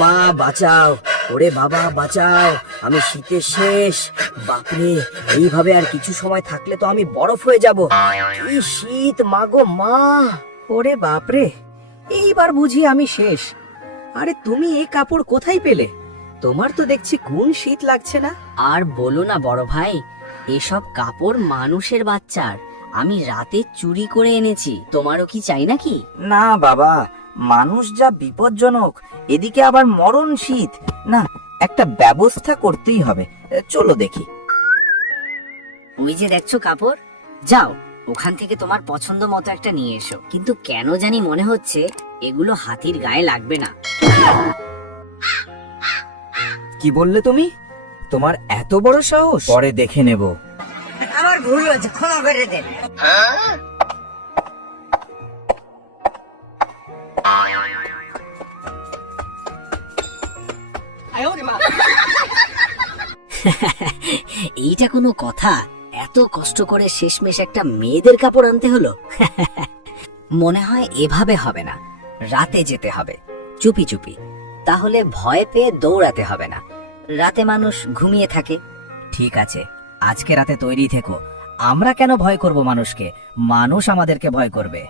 মা বাঁচাও, ওরে বাবা বাঁচাও, আমি শীতে শেষ। বাপরে, এইভাবে আর কিছু সময় থাকলে তো আমি বরফ হয়ে যাব। কি শীত মাগো মা! ওরে বাপরে, এইবার বুঝি আমি শেষ। আরে তুমি এই কাপড় কোথায় পেলে? তোমার তো দেখছি কোন শীত লাগছে না। আর বলো না বড় ভাই, এসব কাপড় মানুষের বাচ্চার, আমি রাতে চুরি করে এনেছি। তোমারও কি চাই নাকি? না বাবা, মানুষ যা বিপজ্জনক, এদিকে আবার মরণ শীত। না, একটা ব্যবস্থা করতেই হবে। চলো দেখি। ওই যে দেখছো কাপড়, যাও ওখান থেকে তোমার পছন্দ মতো একটা নিয়ে এসো। কিন্তু কেন জানি মনে হচ্ছে এগুলো হাতির গায়ে লাগবে না। কি বললে তুমি? তোমার এত বড় সাহস? পরে দেখে নেব। আমার ভুল হয়েছে, ক্ষমা করে দেন। এইটা কোনো কথা? এত কষ্ট করে শেষমেশ একটা মেয়েদের কাপড় আনতে হলো। মনে হয় এভাবে হবে না, রাতে যেতে হবে চুপি চুপি। তাহলে ভয় পেয়ে দৌড়াতে হবে না, রাতে মানুষ ঘুমিয়ে থাকে। ঠিক আছে, আজকে রাতে তৈরি থেকো। আমরা কেন ভয় করব মানুষকে? মানুষ আমাদেরকে ভয় করবে।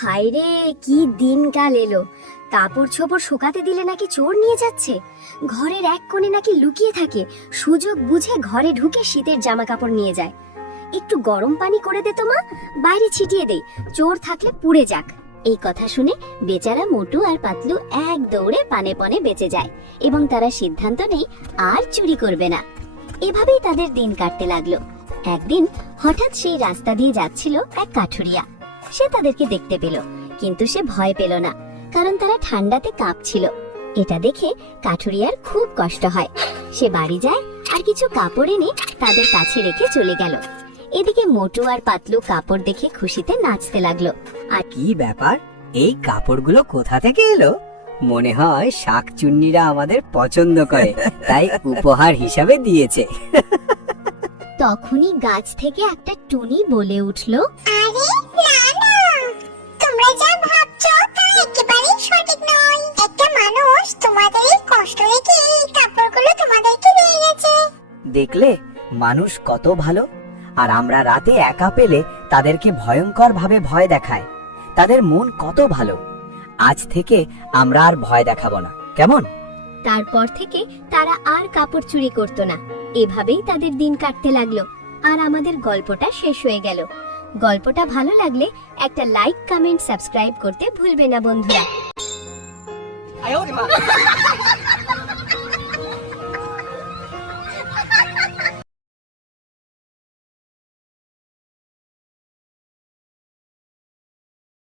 হায়রে, কি দিনকাল এলো! কাপড় চোপড় শুকাতে দিলে নাকি চোর নিয়ে যাচ্ছে। ঘরের এক কোণে নাকি লুকিয়ে থাকে, সুযোগ বুঝে ঘরে ঢুকে শীতের জামা কাপড় নিয়ে যায়। একটু গরম পানি করে দে তো মা, বাইরে ছিটিয়ে দে, চোর থাকলে পুড়ে যাক। এই কথা শুনে বেচারা মোটু আর পাতলু এক দৌড়ে পানে পনে বেঁচে যায় এবং তারা সিদ্ধান্ত নেয় আর চুরি করবে না। এভাবেই তাদের দিন কাটতে লাগলো। একদিন হঠাৎ সেই রাস্তা দিয়ে যাচ্ছিল এক কাঠুরিয়া। সে তাদেরকে দেখতে পেল, কিন্তু সে ভয় পেল না, কারণ তারা ঠান্ডাতে কাঁপছিল। এটা দেখে কাঠুরিয়ার খুব কষ্ট হয়। সে বাড়ি যায় আর কিছু কাপড় এনে তাদের কাছে রেখে চলে গেল। এদিকে মোটু আর পাতলু কাপড় দেখে খুশিতে নাচতে লাগলো। আর কি ব্যাপার, এই কাপড়গুলো কোথা থেকে এলো? মনে হয় শাকচুন্নিরা আমাদের পছন্দ করে, তাই উপহার হিসাবে দিয়েছে। তখনই গাছ থেকে একটা টুনি বলে উঠল, আরে না না, তোমরা যা ভাবছো তা একেবারেই সঠিক নয়। একটা মানুষ তোমাদের এই কষ্ট দেখে এই কাপড়গুলো তোমাদেরকে দিয়ে গেছে। দেখলে, মানুষ কত ভালো। আর আমরা রাতে একা পেলে তাদেরকে ভয়ঙ্কর ভাবে ভয় দেখায়। তাদের মন কত ভালো। আজ থেকে আমরা আর ভয় দেখাবো না, কেমন? তারপর থেকে তারা আর কাপড় চুরি করত না। এভাবেই তাদের দিন কাটতে লাগলো। আর আমাদের গল্পটা শেষ হয়ে গেল। গল্পটা ভালো লাগলে একটা লাইক, কমেন্ট, সাবস্ক্রাইব করতে ভুলবে না বন্ধুরা।